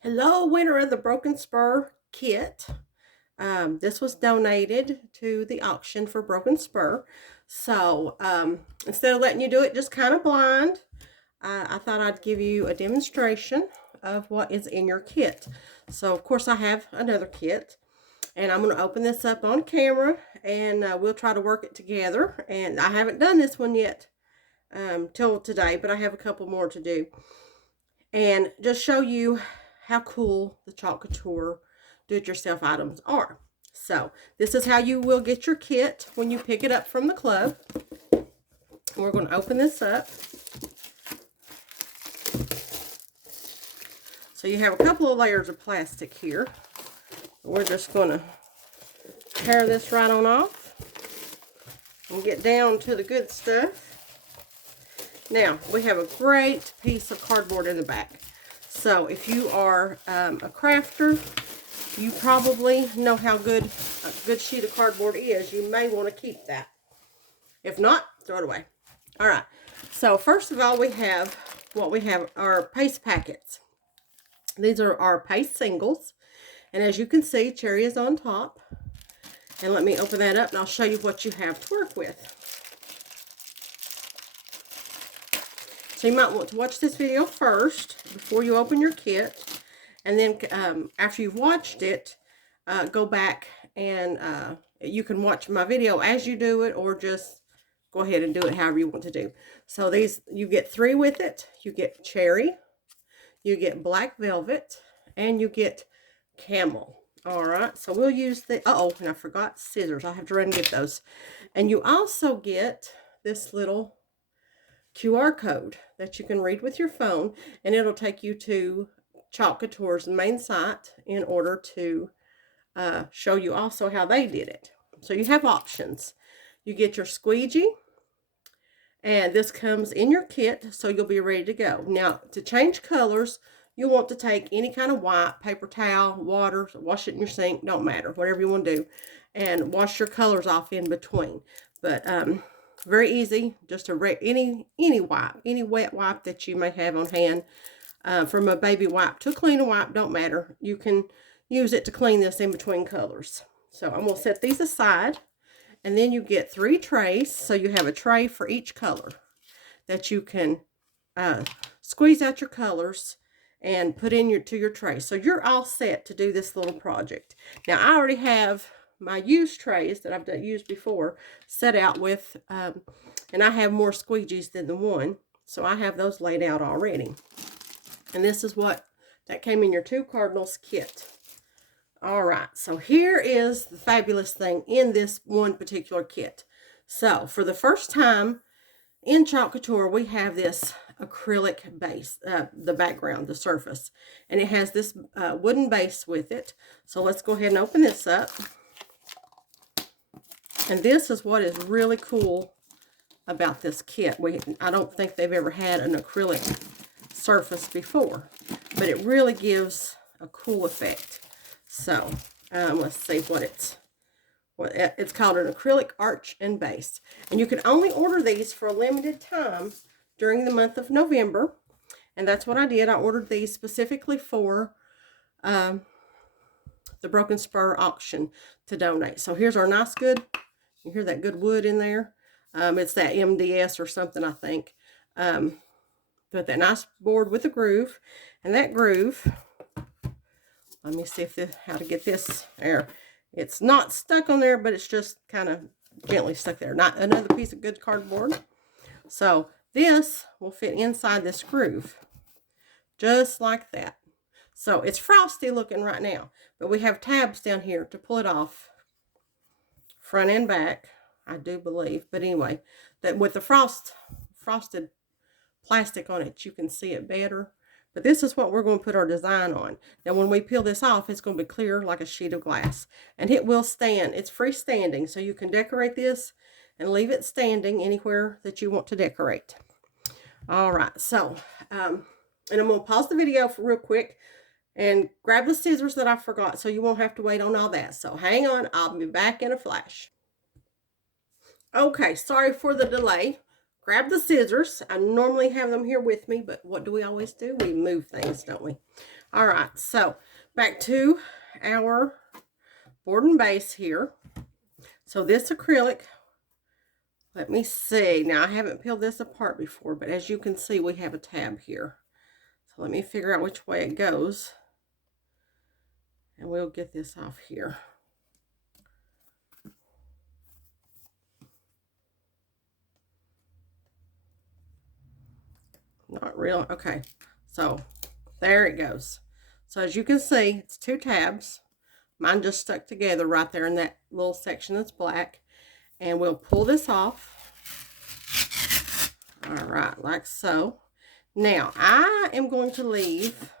Hello, winner of the Broken Spur kit. This was donated to the auction for Broken Spur. So instead of letting you do it just kind of blind, I thought I'd give you a demonstration of what is in your kit. So, of course, I have another kit. And I'm going to open this up on camera and we'll try to work it together. And I haven't done this one yet till today, but I have a couple more to do. And just show you how cool the Chalk Couture do-it-yourself items are. So this is how you will get your kit when you pick it up from the club. We're going to open this up. So you have a couple of layers of plastic here. We're just going to tear this right on off and get down to the good stuff. Now, we have a great piece of cardboard in the back. So, if you are a crafter, you probably know how good a good sheet of cardboard is. You may want to keep that. If not, throw it away. All right. So, first of all, we have our paste packets. These are our paste singles. And as you can see, cherry is on top. And let me open that up and I'll show you what you have to work with. So you might want to watch this video first before you open your kit. And then after you've watched it, go back and you can watch my video as you do it, or just go ahead and do it however you want to do. So these, you get 3 with it. You get cherry, you get black velvet, and you get camel. All right, so we'll use the, and I forgot scissors. I'll have to run and get those. And you also get this little QR code that you can read with your phone, and it'll take you to Chalk Couture's main site in order to show you also how they did it. So you have options. You get your squeegee, and this comes in your kit, so you'll be ready to go. Now, to change colors, you want to take any kind of wipe, paper towel, water, wash it in your sink, don't matter, whatever you want to do, and wash your colors off in between. But very easy, just any wipe, any wet wipe that you may have on hand, from a baby wipe to a cleaner wipe, don't matter. You can use it to clean this in between colors. So I'm going to set these aside, and then you get 3 trays. So you have a tray for each color that you can squeeze out your colors and put in your tray. So you're all set to do this little project. Now I already have my used trays that I've used before set out with, and I have more squeegees than the one, so I have those laid out already. And this is what that came in your 2 Cardinals kit. All right, so here is the fabulous thing in this one particular kit. So for the first time in Chalk Couture, we have this acrylic base, the background, the surface, and it has this wooden base with it. So let's go ahead and open this up. And this is what is really cool about this kit. I don't think they've ever had an acrylic surface before, but it really gives a cool effect. So let's see what it's called, an acrylic arch and base. And you can only order these for a limited time during the month of November. And that's what I did. I ordered these specifically for the Broken Spur auction to donate. So here's our nice good, you hear that good wood in there? It's that MDS or something, I think. But that nice board with a groove. And that groove, let me see how to get this there. It's not stuck on there, but it's just kind of gently stuck there. Not another piece of good cardboard. So this will fit inside this groove, just like that. So it's frosty looking right now, but we have tabs down here to pull it off, front and back, I do believe. But anyway, that with the frosted plastic on it, you can see it better. But this is what we're going to put our design on. Now, when we peel this off, it's going to be clear like a sheet of glass. And it will stand. It's freestanding, so you can decorate this and leave it standing anywhere that you want to decorate. All right, so, and I'm going to pause the video for real quick and grab the scissors that I forgot, so you won't have to wait on all that. So hang on, I'll be back in a flash. Okay, sorry for the delay. grab the scissors. I normally have them here with me, but what do we always do? We move things, don't we? All right, so back to our board and base here. So this acrylic, let me see. Now, I haven't peeled this apart before, but as you can see, we have a tab here. So let me figure out which way it goes. And we'll get this off here. Not real. Okay. So there it goes. So as you can see, it's 2 tabs. Mine just stuck together right there in that little section that's black. And we'll pull this off. All right, like so. Now, I am going to leave,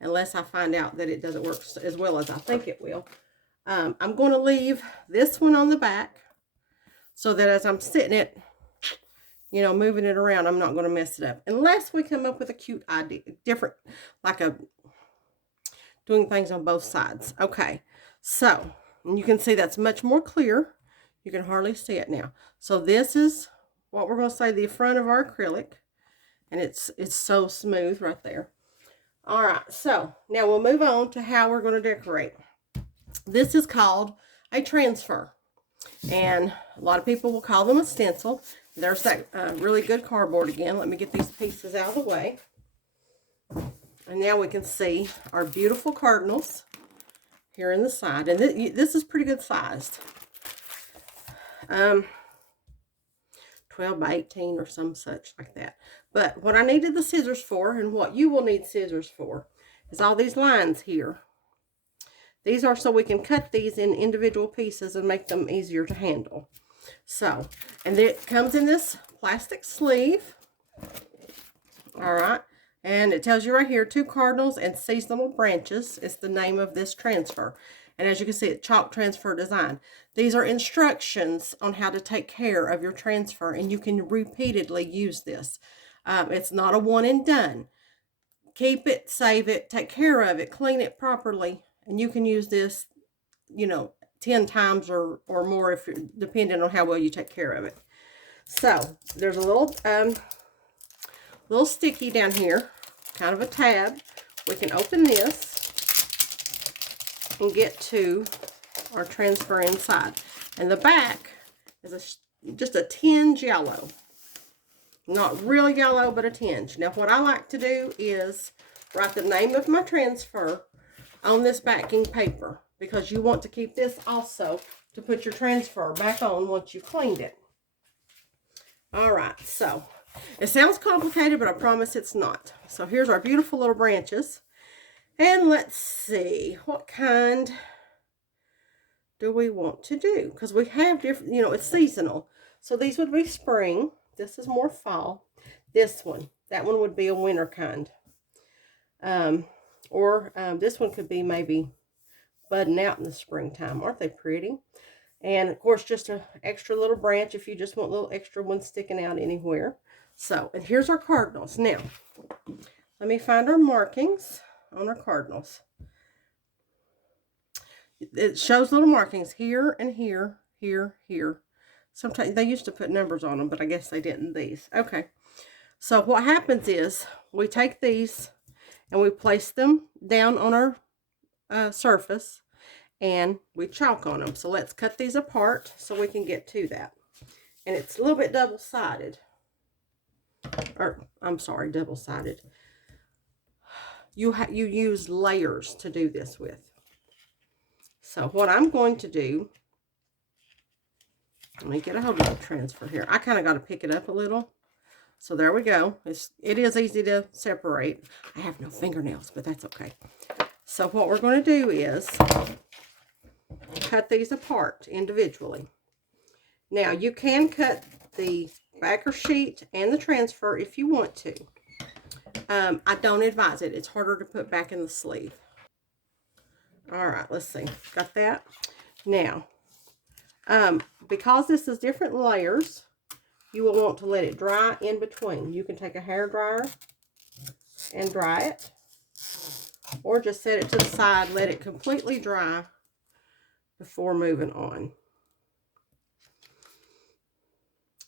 unless I find out that it doesn't work as well as I think it will. I'm going to leave this one on the back so that as I'm sitting it, you know, moving it around, I'm not going to mess it up. Unless we come up with a cute idea, different, like doing things on both sides. Okay, so you can see that's much more clear. You can hardly see it now. So this is what we're going to say the front of our acrylic. And it's so smooth right there. All right, so now we'll move on to how we're going to decorate. This is called a transfer. And a lot of people will call them a stencil. There's that really good cardboard again. Let me get these pieces out of the way. And now we can see our beautiful Cardinals here in the side. And this is pretty good sized. 12 by 18 or some such like that. But what I needed the scissors for, and what you will need scissors for, is all these lines here. These are so we can cut these in individual pieces and make them easier to handle. So, and it comes in this plastic sleeve. All right. And it tells you right here, 2 cardinals and seasonal branches is the name of this transfer. And as you can see, it's chalk transfer design. These are instructions on how to take care of your transfer, and you can repeatedly use this. It's not a one and done. Keep it, save it, take care of it, clean it properly, and you can use this, you know, 10 times or more if you're, depending on how well you take care of it. So there's a little sticky down here, kind of a tab. We can open this and get to our transfer inside. And the back is just a tinge yellow. Not real yellow, but a tinge. Now what I like to do is write the name of my transfer on this backing paper, because you want to keep this also to put your transfer back on once you've cleaned it. All right, so it sounds complicated, but I promise it's not. So here's our beautiful little branches. And let's see, what kind do we want to do? Because we have different, you know, it's seasonal. So these would be spring. This is more fall. This one, that one would be a winter kind. This one could be maybe budding out in the springtime. Aren't they pretty? And of course, just an extra little branch if you just want little extra ones sticking out anywhere. So, and here's our cardinals. Now, let me find our markings on our cardinals. It shows little markings here and here, here, here. Sometimes they used to put numbers on them, but I guess they didn't these. Okay. So what happens is we take these and we place them down on our surface and we chalk on them. So let's cut these apart so we can get to that. And it's a little bit double-sided. Or, I'm sorry, double-sided. You use layers to do this with. So what I'm going to do, let me get a hold of the transfer here. I kind of got to pick it up a little. So there we go. It is easy to separate. I have no fingernails, but that's okay. So what we're going to do is cut these apart individually. Now you can cut the backer sheet and the transfer if you want to. I don't advise it. It's harder to put back in the sleeve. All right, let's see. Got that? Now, because this is different layers, you will want to let it dry in between. You can take a hair dryer and dry it, or just set it to the side, let it completely dry before moving on.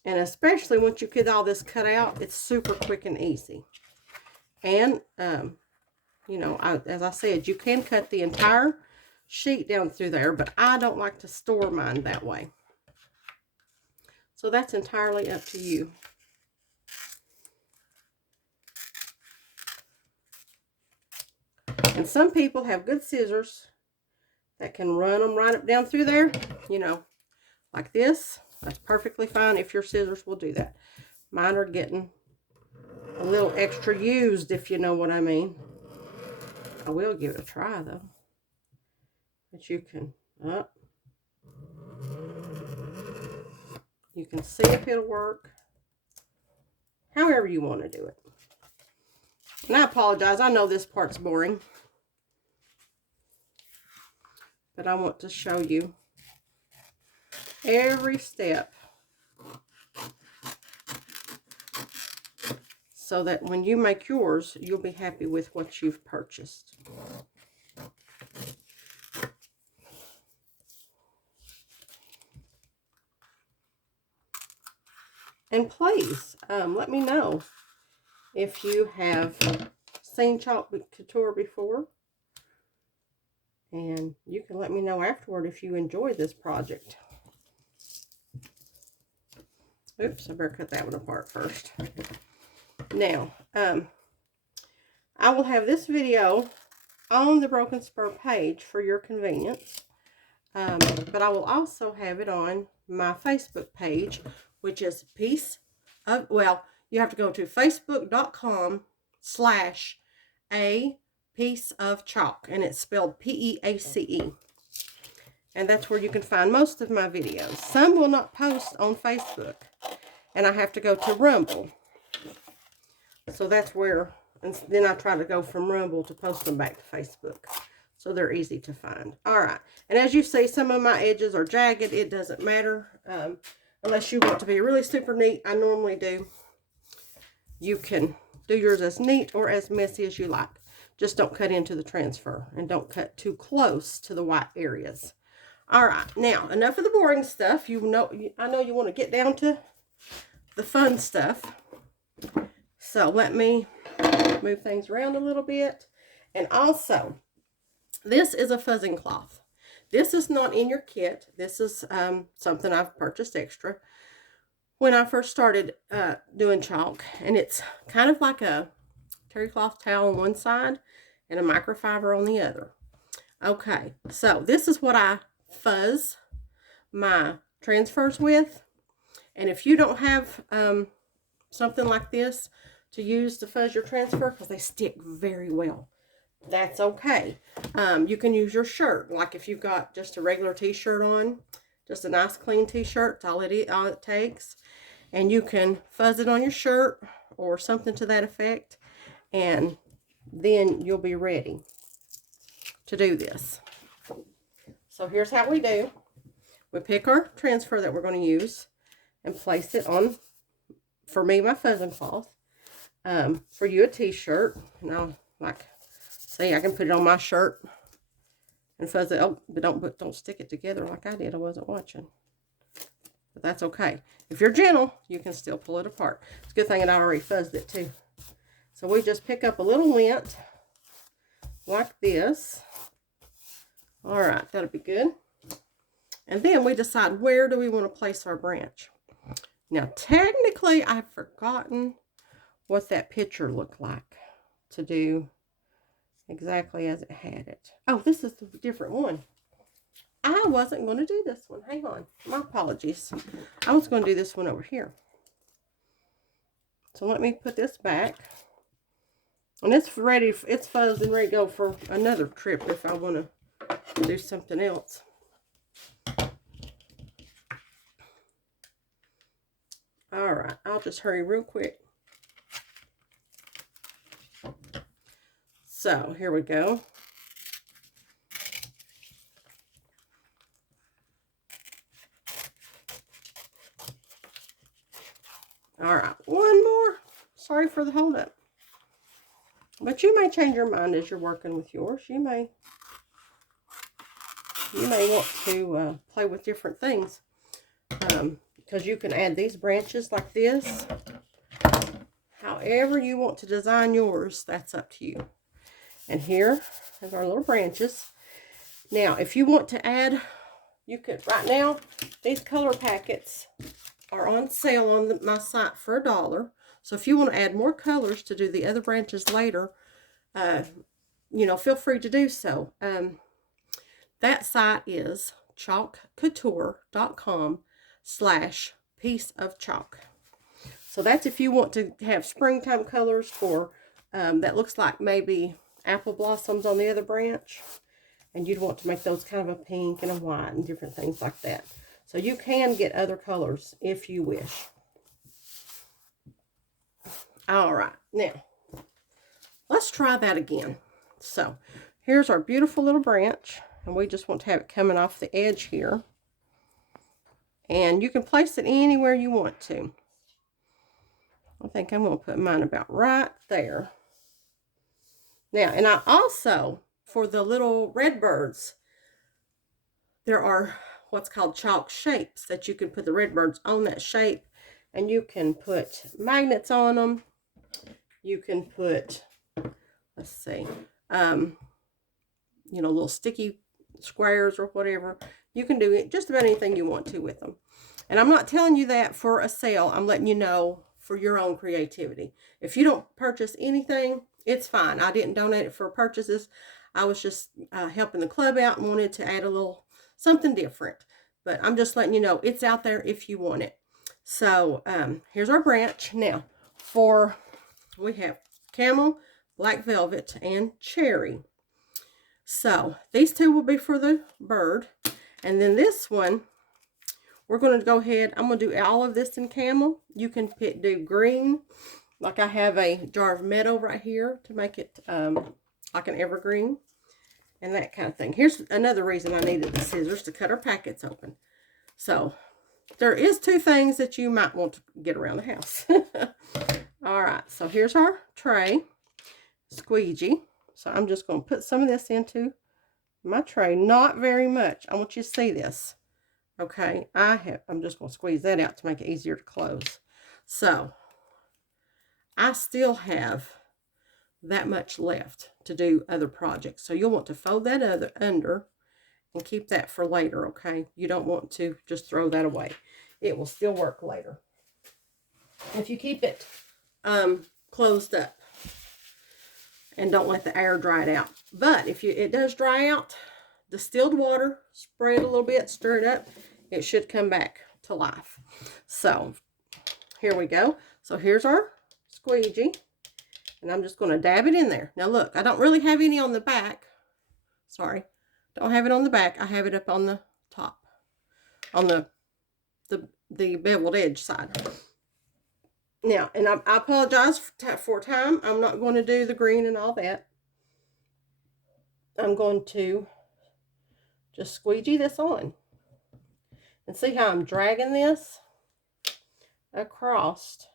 And especially once you get all this cut out, it's super quick and easy. And, you know, as I said, you can cut the entire sheet down through there, but I don't like to store mine that way. So that's entirely up to you. And some people have good scissors that can run them right up down through there, you know, like this. That's perfectly fine if your scissors will do that. Mine are getting a little extra used, if you know what I mean. I will give it a try, though. But you can, you can see if it'll work. However you want to do it. And I apologize. I know this part's boring. But I want to show you every step so that when you make yours, you'll be happy with what you've purchased. And please, let me know if you have seen Chalk Couture before. And you can let me know afterward if you enjoy this project. Oops, I better cut that one apart first. Now, I will have this video on the Broken Spur page for your convenience. But I will also have it on my Facebook page, which is Piece of, well, you have to go to facebook.com/a Piece of Chalk, and it's spelled P-E-A-C-E. And that's where you can find most of my videos. Some will not post on Facebook, and I have to go to Rumble. So that's where, and then I try to go from Rumble to post them back to Facebook. So they're easy to find. All right. And as you see, some of my edges are jagged. It doesn't matter. Unless you want to be really super neat, I normally do. You can do yours as neat or as messy as you like. Just don't cut into the transfer and don't cut too close to the white areas. All right, now enough of the boring stuff. I know you want to get down to the fun stuff. So let me move things around a little bit. And also, this is a fuzzing cloth. This is not in your kit. This is something I've purchased extra when I first started doing chalk. And it's kind of like a terry cloth towel on one side and a microfiber on the other. Okay, so this is what I fuzz my transfers with. And if you don't have something like this to use to fuzz your transfer, because they stick very well, that's okay. You can use your shirt, like if you've got just a regular t-shirt on, just a nice clean t-shirt, all it takes. And you can fuzz it on your shirt or something to that effect. And then you'll be ready to do this. So here's how we do. We pick our transfer that we're going to use and place it on, for me, my fuzzing cloth. For you, a t-shirt. And I'll, like, see, I can put it on my shirt and fuzz it. Oh, but don't stick it together like I did. I wasn't watching. But that's okay. If you're gentle, you can still pull it apart. It's a good thing that I already fuzzed it too. So we just pick up a little lint like this. All right, that'll be good. And then we decide, where do we want to place our branch? Now, technically, I've forgotten what that picture looked like to do exactly as it had it. Oh, this is a different one. I wasn't going to do this one. Hang on. My apologies. I was going to do this one over here. So let me put this back. And it's ready, it's fuzzed and ready to go for another trip if I want to do something else. All right, I'll just hurry real quick. So here we go. All right, one more. Sorry for the hold up. But you may change your mind as you're working with yours. You may want to play with different things. because you can add these branches like this. However you want to design yours, that's up to you. And here is our little branches. Now, if you want to add, you could, right now, these color packets are on sale on my site for $1. So if you want to add more colors to do the other branches later, you know, feel free to do so. That site is chalkcouture.com/pieceofchalk. So that's if you want to have springtime colors for, that looks like maybe apple blossoms on the other branch. And you'd want to make those kind of a pink and a white and different things like that. So you can get other colors if you wish. All right, now let's try that again. So here's our beautiful little branch, and we just want to have it coming off the edge here. And you can place it anywhere you want to. I think I'm going to put mine about right there. Now, and I also, for the little red birds, there are what's called chalk shapes that you can put the red birds on that shape, and you can put magnets on them. You can put, let's see, you know, little sticky squares or whatever. You can do it just about anything you want to with them. And I'm not telling you that for a sale. I'm letting you know for your own creativity. If you don't purchase anything, it's fine. I didn't donate it for purchases. I was just helping the club out and wanted to add a little something different. But I'm just letting you know it's out there if you want it. So here's our branch. Now, we have camel, black velvet, and cherry. So these two will be for the bird. And then this one, we're going to go ahead. I'm going to do all of this in camel. You can do green. Like I have a jar of meadow right here to make it like an evergreen. And that kind of thing. Here's another reason I needed the scissors, to cut our packets open. So there is 2 things that you might want to get around the house. All right, so here's our tray, squeegee. So I'm just going to put some of this into my tray. Not very much. I want you to see this. Okay, I'm just going to squeeze that out to make it easier to close. So I still have that much left to do other projects. So you'll want to fold that under and keep that for later, okay? You don't want to just throw that away. It will still work later if you keep it closed up and don't let the air dry it out. But if it does dry out, distilled water, spray it a little bit, stir it up, it should come back to life. So here we go. So here's our squeegee, and I'm just going to dab it in there. Now look, I don't really have any on the back. Sorry, don't have it on the back. I have it up on the top, on the beveled edge side. Now, and I apologize for time. I'm not going to do the green and all that. I'm going to just squeegee this on. And see how I'm dragging this across.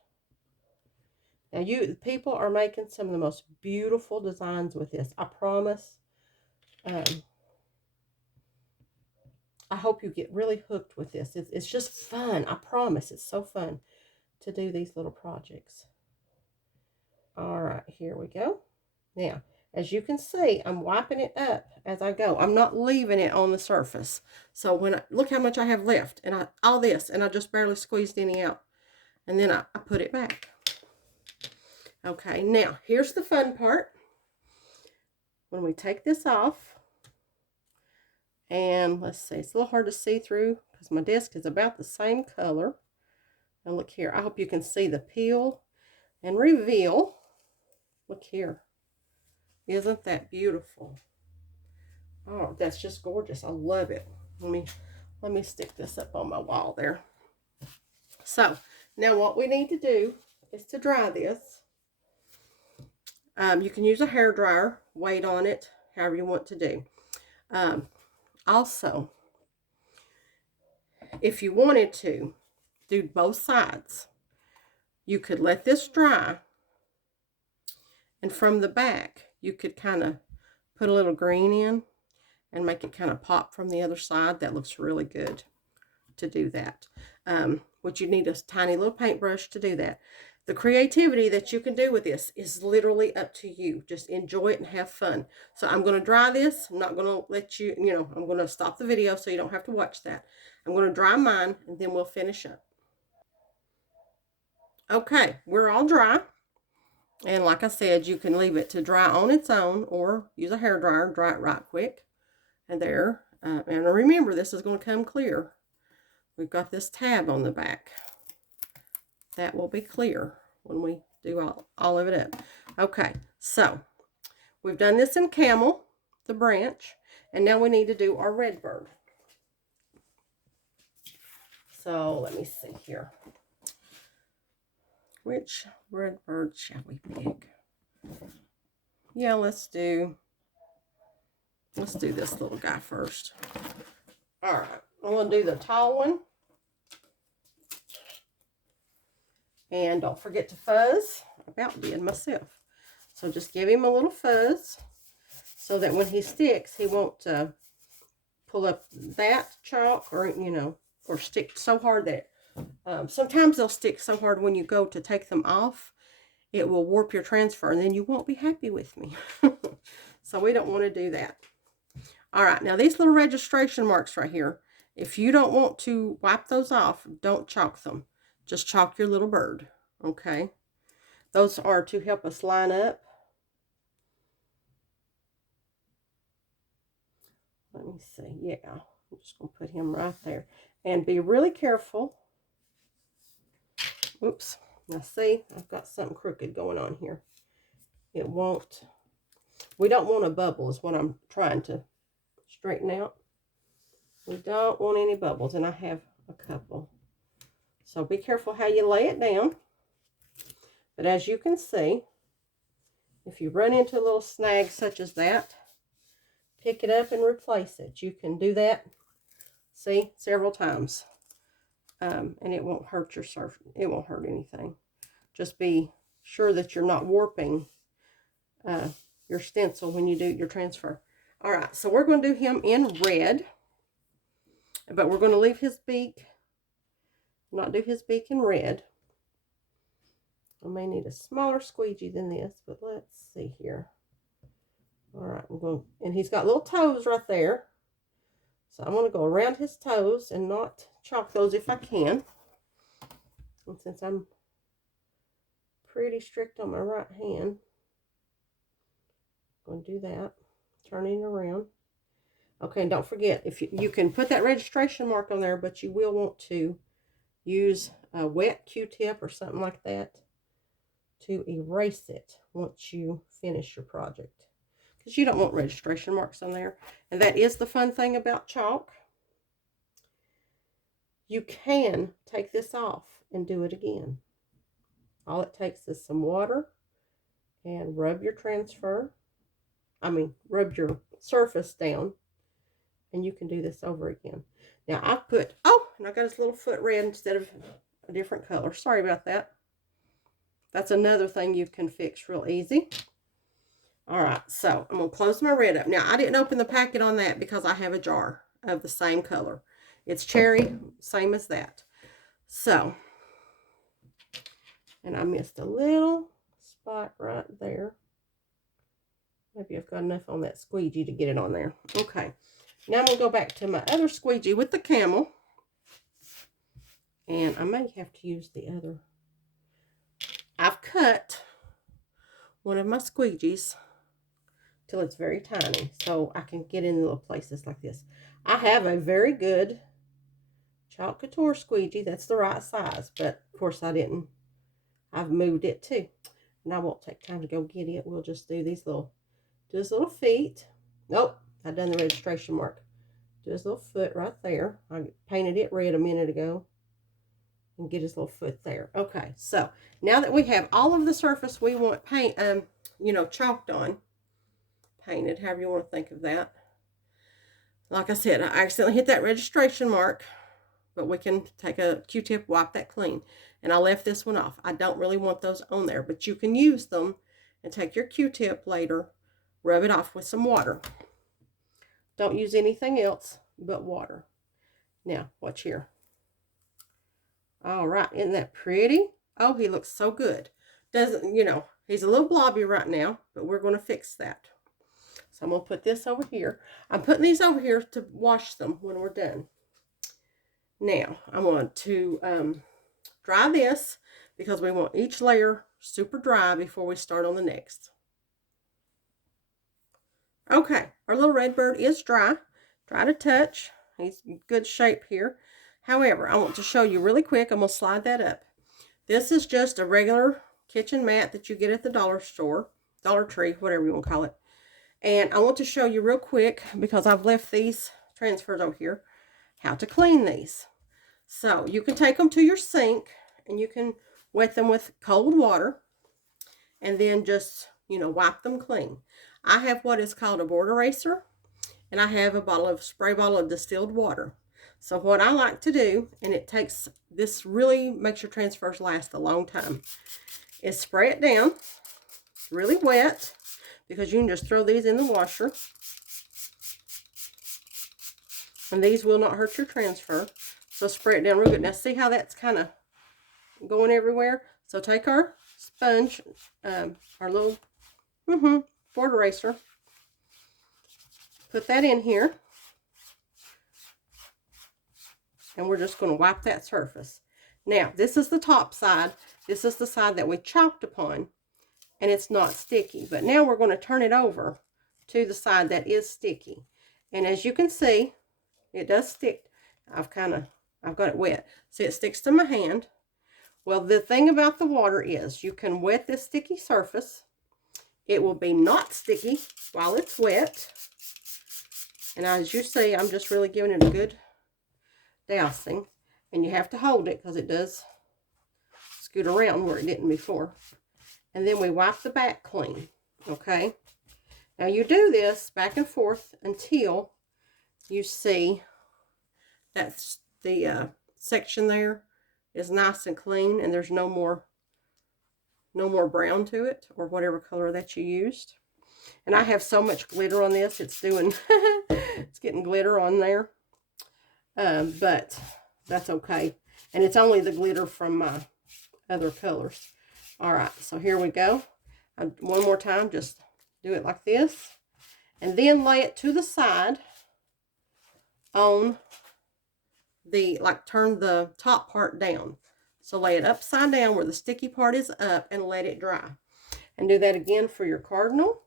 Now, people are making some of the most beautiful designs with this. I promise. I hope you get really hooked with this. It's just fun. I promise. It's so fun to do these little projects. All right, here we go. Now, as you can see, I'm wiping it up as I go. I'm not leaving it on the surface. So look how much I have left, and all this, and I just barely squeezed any out. And then I put it back. Okay, now here's the fun part. When we take this off, and let's see, it's a little hard to see through because my desk is about the same color. Now look here, I hope you can see the peel and reveal. Look here. Isn't that beautiful? Oh, that's just gorgeous. I love it. Let me stick this up on my wall there. So now what we need to do is to dry this. You can use a hair dryer, weight on it, however you want to do. Also, if you wanted to do both sides, you could let this dry, and from the back you could kind of put a little green in and make it kind of pop from the other side. That looks really good to do that. Which you need a tiny little paintbrush to do that. The creativity that you can do with this is literally up to you. Just enjoy it and have fun. So I'm going to dry this. I'm not going to let you, I'm going to stop the video so you don't have to watch that. I'm going to dry mine and then we'll finish up. Okay, we're all dry. And like I said, you can leave it to dry on its own or use a hairdryer, dry it right quick. And there. And remember, this is going to come clear. We've got this tab on the back. That will be clear when we do all of it up. Okay, so we've done this in camel, the branch, and now we need to do our red bird. So let me see here. Which red bird shall we pick? Yeah, let's do this little guy first. All right, I'm going to do the tall one. And don't forget to fuzz. I about did myself. So just give him a little fuzz so that when he sticks, he won't pull up that chalk or, or stick so hard that sometimes they'll stick so hard when you go to take them off, it will warp your transfer and then you won't be happy with me. So we don't want to do that. All right, now these little registration marks right here, if you don't want to wipe those off, don't chalk them. Just chalk your little bird, okay? Those are to help us line up. Let me see. Yeah, I'm just going to put him right there. And be really careful. Oops. Now see, I've got something crooked going on here. It won't. We don't want a bubble is what I'm trying to straighten out. We don't want any bubbles, and I have a couple. So be careful how you lay it down. But as you can see, if you run into a little snag such as that, pick it up and replace it. You can do that, see, several times. And it won't hurt your surface. It won't hurt anything. Just be sure that you're not warping your stencil when you do your transfer. All right, so we're going to do him in red. But we're going to leave his beak, not do his beak in red. I may need a smaller squeegee than this, but let's see here. All right, I'm going, and he's got little toes right there. So I'm going to go around his toes and not chalk those if I can. And since I'm pretty strict on my right hand, I'm going to do that, turning around. Okay, and don't forget, if you can put that registration mark on there, but you will want to use a wet Q-tip or something like that to erase it once you finish your project, because you don't want registration marks on there. And that is the fun thing about chalk. You can take this off and do it again. All it takes is some water and rub your surface down, and you can do this over again. Now I've put, and I got his little foot red instead of a different color. Sorry about that. That's another thing you can fix real easy. All right, so I'm going to close my red up. Now, I didn't open the packet on that because I have a jar of the same color. It's cherry, same as that. So, and I missed a little spot right there. Maybe I've got enough on that squeegee to get it on there. Okay, now I'm going to go back to my other squeegee with the camel. And I may have to use the other. I've cut one of my squeegees till it's very tiny, so I can get in little places like this. I have a very good Chalk Couture squeegee. That's the right size, but of course I've moved it too. And I won't take time to go get it. We'll just do these little feet. Nope, I've done the registration mark. Do his little foot right there. I painted it red a minute ago. And get his little foot there. Okay, so now that we have all of the surface we want chalked on, painted, however you want to think of that. Like I said, I accidentally hit that registration mark, but we can take a Q-tip, wipe that clean. And I left this one off. I don't really want those on there, but you can use them and take your Q-tip later, rub it off with some water. Don't use anything else but water. Now, watch here. All right, isn't that pretty? Oh, he looks so good. Doesn't, you know, he's a little blobby right now, but we're going to fix that. So I'm going to put this over here. I'm putting these over here to wash them when we're done. Now, I want to dry this because we want each layer super dry before we start on the next. Okay, our little red bird is dry to touch. He's in good shape here. However, I want to show you really quick. I'm going to slide that up. This is just a regular kitchen mat that you get at the dollar store, Dollar Tree, whatever you want to call it. And I want to show you real quick, because I've left these transfers over here, how to clean these. So you can take them to your sink and you can wet them with cold water and then just, you know, wipe them clean. I have what is called a board eraser, and I have a spray bottle of distilled water. So what I like to do, and this really makes your transfers last a long time, is spray it down really wet, because you can just throw these in the washer. And these will not hurt your transfer. So spray it down real good. Now see how that's kind of going everywhere? So take our sponge, our little board eraser, put that in here, and we're just going to wipe that surface. Now, this is the top side. This is the side that we chalked upon, and it's not sticky. But now we're going to turn it over to the side that is sticky. And as you can see, it does stick. I've got it wet. See, it sticks to my hand. Well, the thing about the water is you can wet this sticky surface. It will be not sticky while it's wet. And as you see, I'm just really giving it a good dousing. And you have to hold it because it does scoot around where it didn't before. And then we wipe the back clean. Okay? Now you do this back and forth until you see that's the section there is nice and clean and there's no more brown to it, or whatever color that you used. And I have so much glitter on this, it's doing it's getting glitter on there, but that's okay. And it's only the glitter from my other colors. All right, so here we go. One more time, just do it like this, and then lay it to the side on the, like, turn the top part down. So lay it upside down where the sticky part is up and let it dry. And do that again for your cardinal.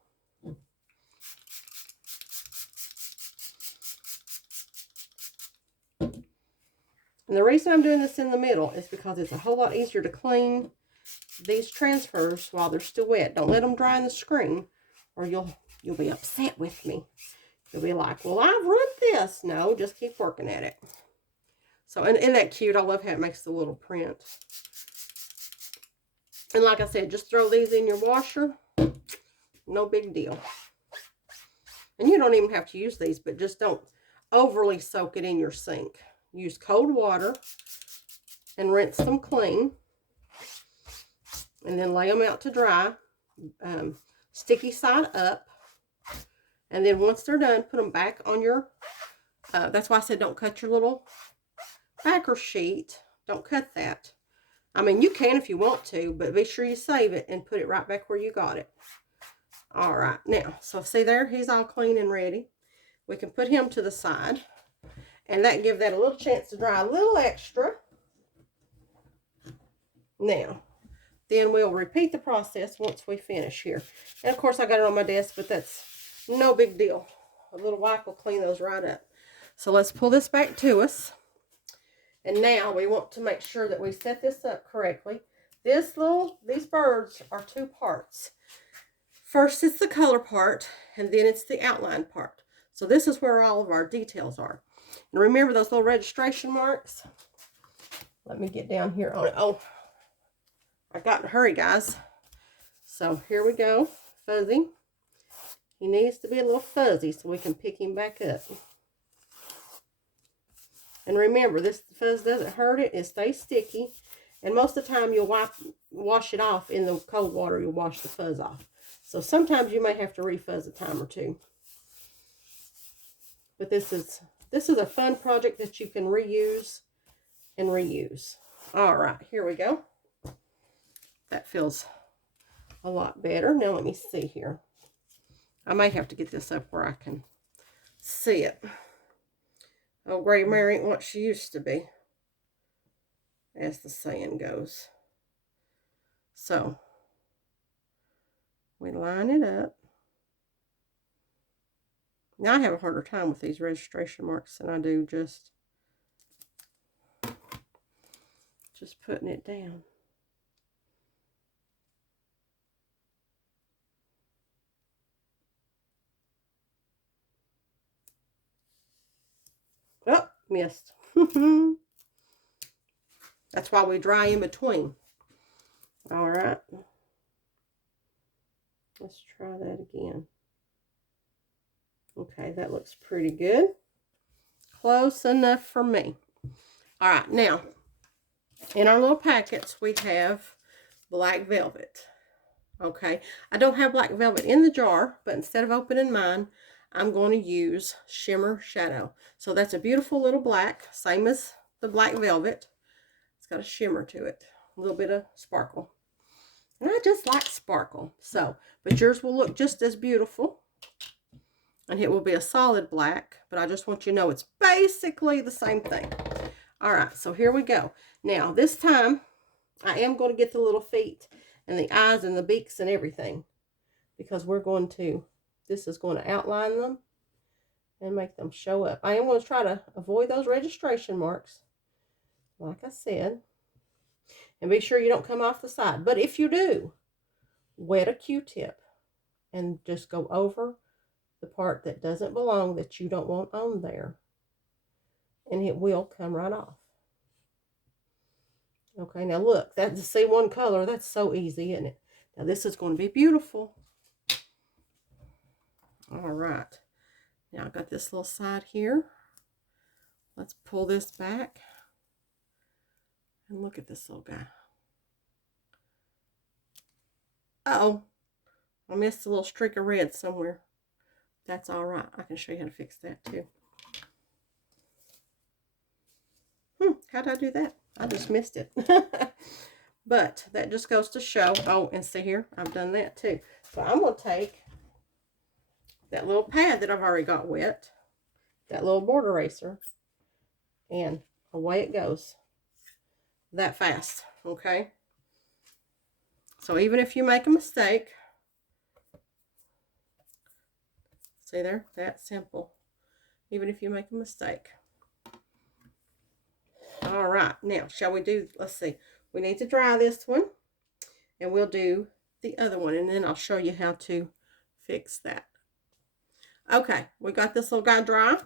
And the reason I'm doing this in the middle is because it's a whole lot easier to clean these transfers while they're still wet. Don't let them dry in the screen, or you'll be upset with me. You'll be like, well, I've run this. No, just keep working at it. So, and isn't that cute? I love how it makes the little print. And like I said, just throw these in your washer. No big deal. And you don't even have to use these, but just don't overly soak it in your sink. Use cold water and rinse them clean. And then lay them out to dry. Sticky side up. And then once they're done, put them back on your, that's why I said don't cut your little backer sheet. Don't cut that. I mean, you can if you want to, but be sure you save it and put it right back where you got it. All right, now, so see there, he's all clean and ready. We can put him to the side, and give that a little chance to dry a little extra. Now, then we'll repeat the process once we finish here. And of course, I got it on my desk, but that's no big deal. A little wipe will clean those right up. So let's pull this back to us. And now we want to make sure that we set this up correctly. These birds are two parts. First, it's the color part, and then it's the outline part. So this is where all of our details are. And remember those little registration marks? Let me get down here on it. Oh, I got to hurry, guys. So here we go. Fuzzy. He needs to be a little fuzzy so we can pick him back up. And remember, this fuzz doesn't hurt it. It stays sticky. And most of the time, you'll wash it off in the cold water. You'll wash the fuzz off. So sometimes you may have to refuzz a time or two. But this is a fun project that you can reuse and reuse. All right, here we go. That feels a lot better. Now let me see here. I may have to get this up where I can see it. Oh, Gray Mary ain't what she used to be, as the saying goes. So, we line it up. Now I have a harder time with these registration marks than I do just putting it down. Oh, missed. That's why we dry in between. All right. Let's try that again. Okay, that looks pretty good. Close enough for me. All right, now, in our little packets, we have black velvet. Okay, I don't have black velvet in the jar, but instead of opening mine, I'm going to use Shimmer Shadow. So that's a beautiful little black, same as the black velvet. It's got a shimmer to it, a little bit of sparkle. And I just like sparkle. So, but yours will look just as beautiful. And it will be a solid black, but I just want you to know it's basically the same thing. All right, so here we go. Now, this time, I am going to get the little feet and the eyes and the beaks and everything, because we're going to, this is going to outline them and make them show up. I am going to try to avoid those registration marks, like I said, and be sure you don't come off the side. But if you do, wet a Q-tip and just go over the part that doesn't belong, that you don't want on there, and it will come right off. Okay, now look, that's the C1 color. That's so easy, isn't it? Now this is going to be beautiful. All right. Now I've got this little side here. Let's pull this back. And look at this little guy. Uh-oh. I missed a little streak of red somewhere. That's all right. I can show you how to fix that too. How did I do that? I just missed it. But that just goes to show. Oh, and see here, I've done that too. So I'm going to take that little pad that I've already got wet, that little board eraser, and away it goes. That fast, okay? So even if you make a mistake, see there, that simple. Even if you make a mistake. All right, now shall we do, let's see, we need to dry this one, and we'll do the other one, and then I'll show you how to fix that. Okay, we got this little guy dry.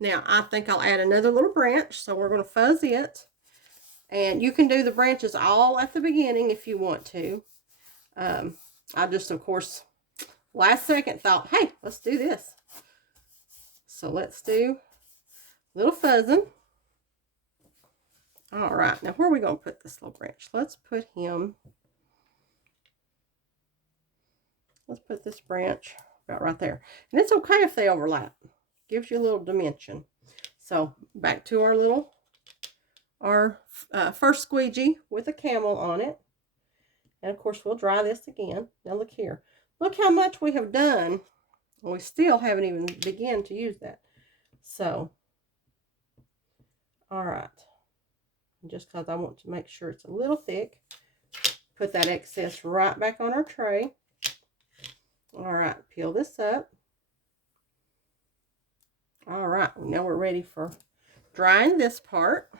Now I think I'll add another little branch, so we're going to fuzz it, and you can do the branches all at the beginning if you want to. I just, of course, last second thought, hey, let's do this. So let's do a little fuzzing. All right, now where are we going to put this little branch? Let's put this branch about right there. And it's okay if they overlap. Gives you a little dimension. So back to our first squeegee with a camel on it. And of course we'll dry this again. Now look here. Look how much we have done. And we still haven't even begun to use that. So, all right. Just because I want to make sure it's a little thick, put that excess right back on our tray. All right, peel this up. All right, now we're ready for drying this part.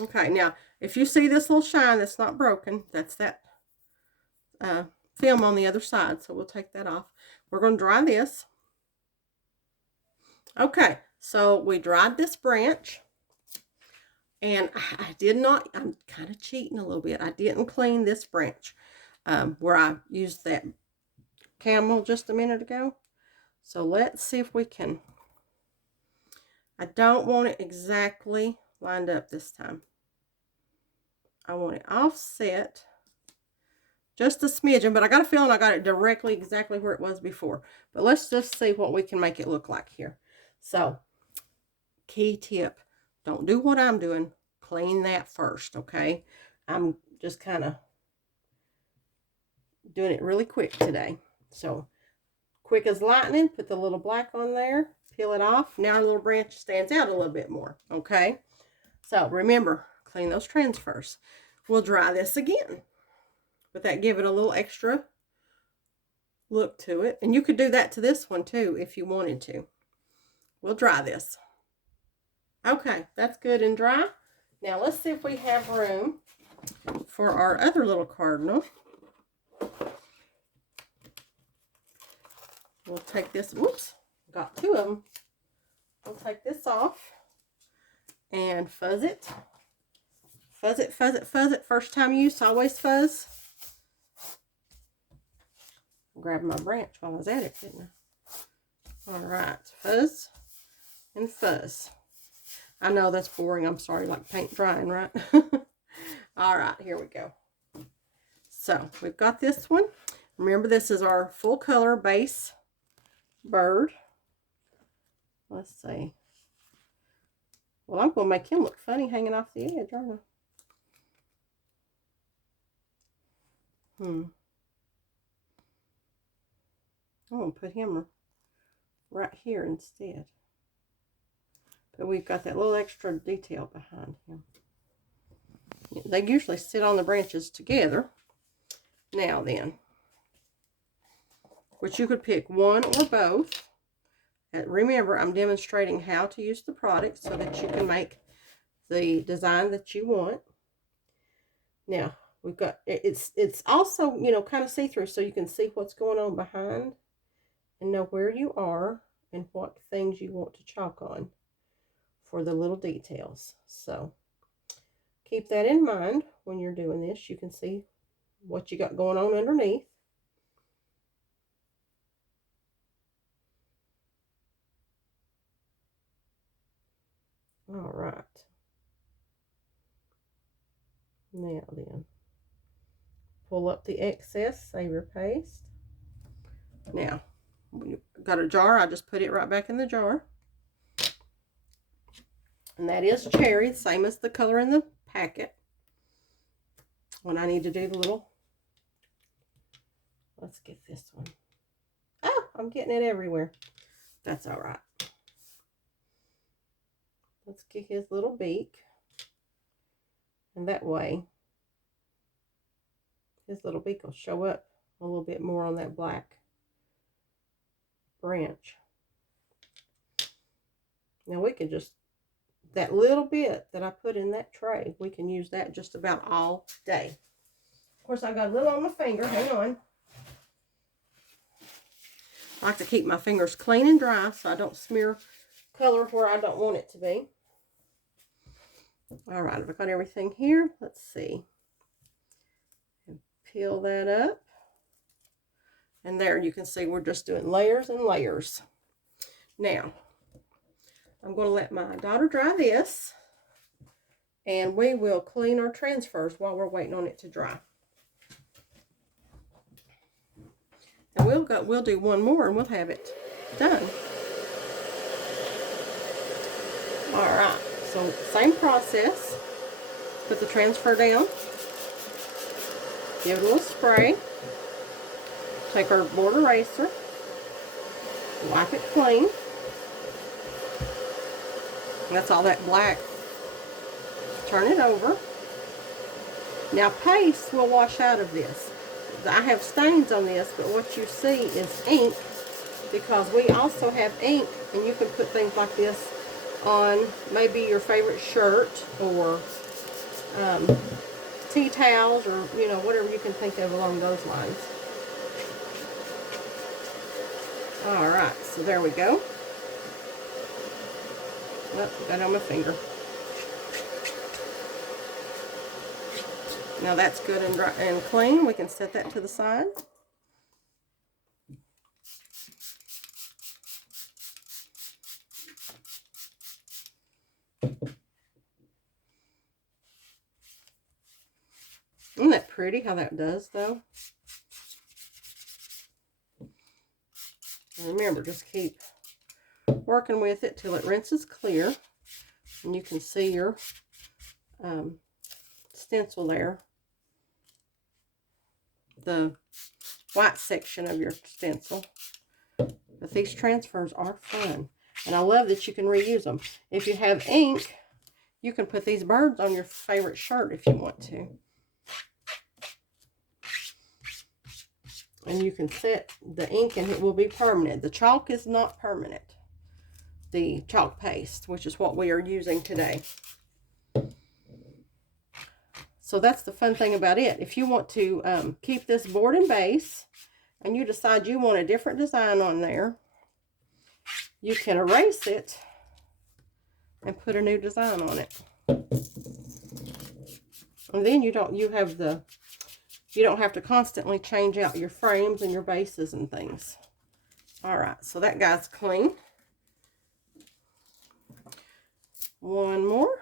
Okay, now if you see this little shine that's not broken, that's that film on the other side, so we'll take that off. We're going to dry this. Okay, so we dried this branch. And I did not, I'm kind of cheating a little bit. I didn't clean this branch where I used that camel just a minute ago. So let's see if we can. I don't want it exactly lined up this time. I want it offset just a smidgen, but I got a feeling I got it directly exactly where it was before. But let's just see what we can make it look like here. So, key tip. Don't do what I'm doing. clean that first, okay? I'm just kind of doing it really quick today. So, quick as lightning, put the little black on there, peel it off. Now our little branch stands out a little bit more, okay? So, remember, clean those transfers. We'll dry this again. But that give it a little extra look to it. And you could do that to this one too if you wanted to. We'll dry this. Okay, that's good and dry. Now let's see if we have room for our other little cardinal. We'll take this, whoops, got two of them. We'll take this off and fuzz it. Fuzz it, fuzz it, fuzz it. First time use, always fuzz. Grab my branch while I was at it, didn't I? All right, fuzz and fuzz. I know that's boring. I'm sorry, like paint drying, right? All right, here we go. So we've got this one. Remember, this is our full color base bird. Let's see. Well, I'm going to make him look funny hanging off the edge, aren't I? I'm going to put him right here instead. But we've got that little extra detail behind him. They usually sit on the branches together. Now then, which you could pick one or both. Remember, I'm demonstrating how to use the product so that you can make the design that you want. Now, we've got, it's also, you know, kind of see-through so you can see what's going on behind and know where you are and what things you want to chalk on for the little details. So keep that in mind when you're doing this. You can see what you got going on underneath. All right. Now then, pull up the excess, save your paste. Now, got a jar, I just put it right back in the jar. And that is cherry, same as the color in the packet. When I need to do the little, let's get this one. Oh, I'm getting it everywhere. That's all right. Let's get his little beak. And that way, his little beak will show up a little bit more on that black branch. Now we can just, that little bit that I put in that tray, we can use that just about all day. Of course, I got a little on my finger. Hang on. I like to keep my fingers clean and dry so I don't smear color where I don't want it to be. All right, I've got everything here. Let's see. And peel that up. And there you can see we're just doing layers and layers. Now, I'm going to let my daughter dry this, and we will clean our transfers while we're waiting on it to dry. And we'll do one more and we'll have it done. All right, so same process. Put the transfer down, give it a little spray, take our board eraser, wipe it clean. That's all that black. Turn it over. Now paste will wash out of this. I have stains on this, but what you see is ink, because we also have ink, and you can put things like this on maybe your favorite shirt or tea towels, or you know, whatever you can think of along those lines. All right, so there we go. Oh, got it on my finger. Now that's good and dry and clean. We can set that to the side. Isn't that pretty how that does though? And remember, just keep working with it till it rinses clear, and you can see your stencil there, the white section of your stencil. But these transfers are fun. And I love that you can reuse them. If you have ink, you can put these birds on your favorite shirt if you want to. And you can set the ink and it will be permanent. The chalk is not permanent. The chalk paste, which is what we are using today. So that's the fun thing about it. If you want to keep this board and base, and you decide you want a different design on there, you can erase it and put a new design on it. And then you don't have to constantly change out your frames and your bases and things. All right, so that guy's clean. One more.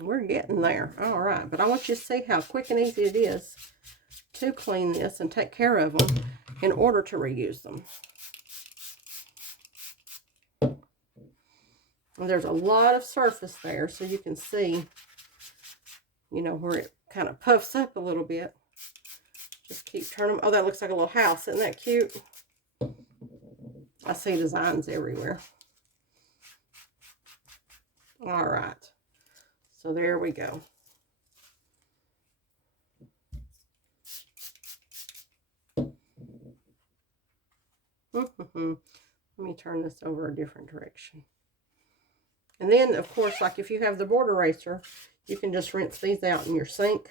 We're getting there. All right, but I want you to see how quick and easy it is to clean this and take care of them in order to reuse them. And there's a lot of surface there, so you can see, you know, where it kind of puffs up a little bit. Just keep turning them. Oh, that looks like a little house. Isn't that cute? I see designs everywhere. All right. So there we go. Let me turn this over a different direction. And then, of course, like if you have the board eraser, you can just rinse these out in your sink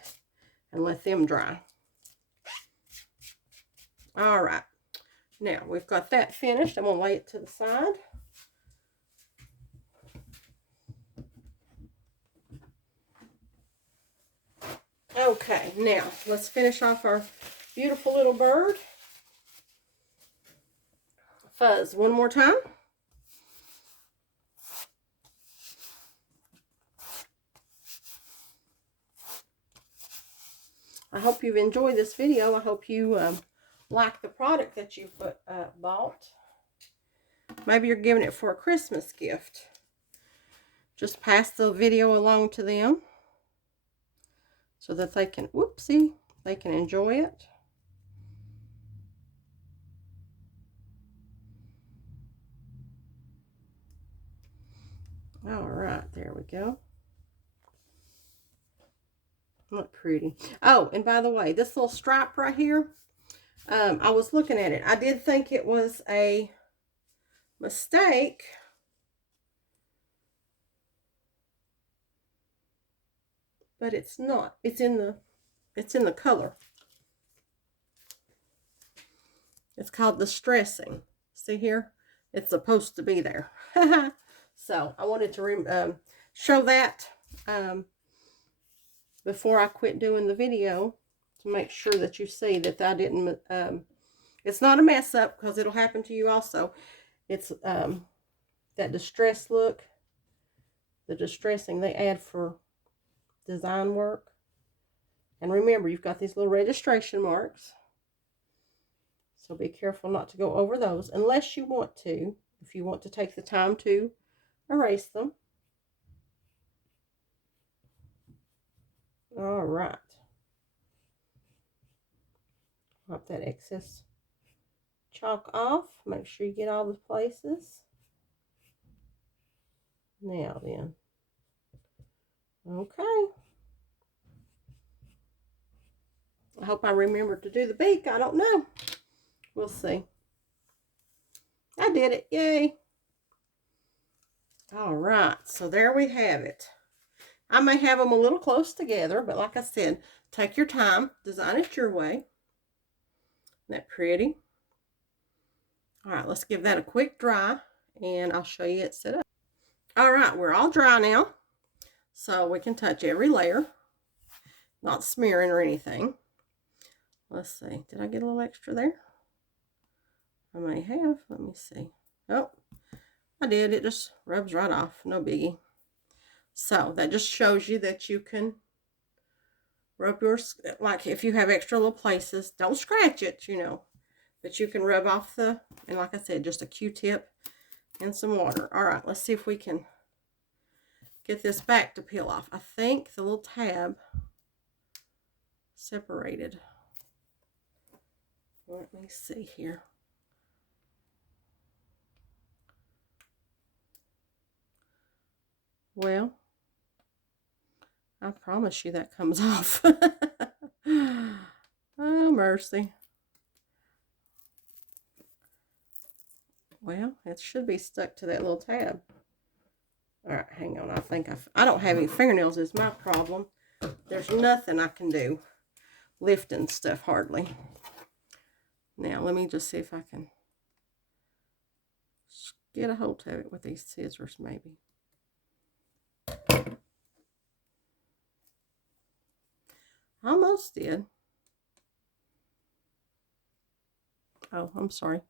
and let them dry. All right. Now, we've got that finished. I'm going to lay it to the side. Okay, now let's finish off our beautiful little bird. Fuzz one more time. I hope you've enjoyed this video. I hope you like the product that you bought. Maybe you're giving it for a Christmas gift. Just pass the video along to them so that they can, whoopsie, they can enjoy it. All right, there we go. Look pretty. Oh, and by the way, this little stripe right here, I was looking at it. I did think it was a mistake. But it's not. It's in the color. It's called the stressing. See here? It's supposed to be there. So I wanted to show that before I quit doing the video, to make sure that you see that I didn't, it's not a mess up, because it'll happen to you also. It's that distress look, the distressing they add for design work. And remember, you've got these little registration marks, so be careful not to go over those unless you want to. If you want to take the time to erase them. All right, wipe that excess chalk off. Make sure you get all the places. Now then, okay. I hope I remember to do the beak. I don't know. We'll see. I did it. Yay. All right. So there we have it. I may have them a little close together, but like I said, take your time. Design it your way. Isn't that pretty? All right. Let's give that a quick dry, and I'll show you it set up. All right. We're all dry now, so we can touch every layer. Not smearing or anything. Let's see. Did I get a little extra there? I may have. Let me see. Oh, I did. It just rubs right off. No biggie. So that just shows you that you can rub yours, like if you have extra little places, don't scratch it, you know. But you can rub off and like I said, just a Q-tip and some water. All right, let's see if we can get this back to peel off. I think the little tab separated. Let me see here. Well, I promise you that comes off. Oh, mercy. Well, it should be stuck to that little tab. All right, hang on. I don't have any fingernails is my problem. There's nothing I can do lifting stuff hardly. Now, let me just see if I can get a hold of it with these scissors maybe. Almost did. Oh, I'm sorry.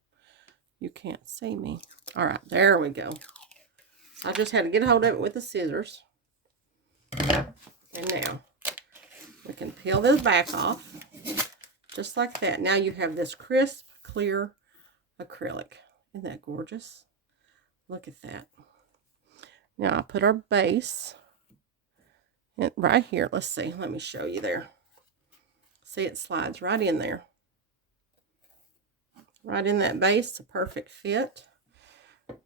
You can't see me. All right, there we go. I just had to get a hold of it with the scissors. And now we can peel this back off just like that. Now you have this crisp, clear acrylic. Isn't that gorgeous? Look at that. Now I put our base right here. Let's see. Let me show you there. See, it slides right in there. Right in that base, a perfect fit.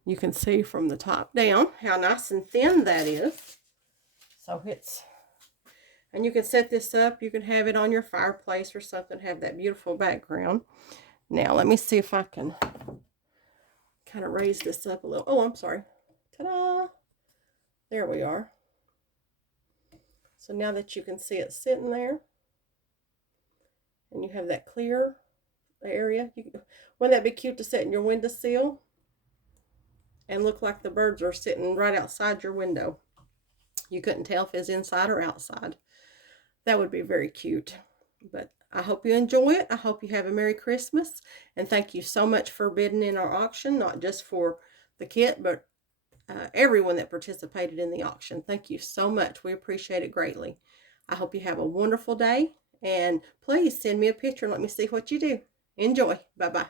You can see from the top down how nice and thin that is. So and you can set this up. You can have it on your fireplace or something, have that beautiful background. Now, let me see if I can kind of raise this up a little. Oh, I'm sorry. Ta-da! There we are. So now that you can see it sitting there, and you have that clear area, wouldn't that be cute to sit in your windowsill and look like the birds are sitting right outside your window? You couldn't tell if it's inside or outside. That would be very cute. But I hope you enjoy it. I hope you have a Merry Christmas. And thank you so much for bidding in our auction, not just for the kit, but everyone that participated in the auction. Thank you so much. We appreciate it greatly. I hope you have a wonderful day. And please send me a picture and let me see what you do. Enjoy. Bye-bye.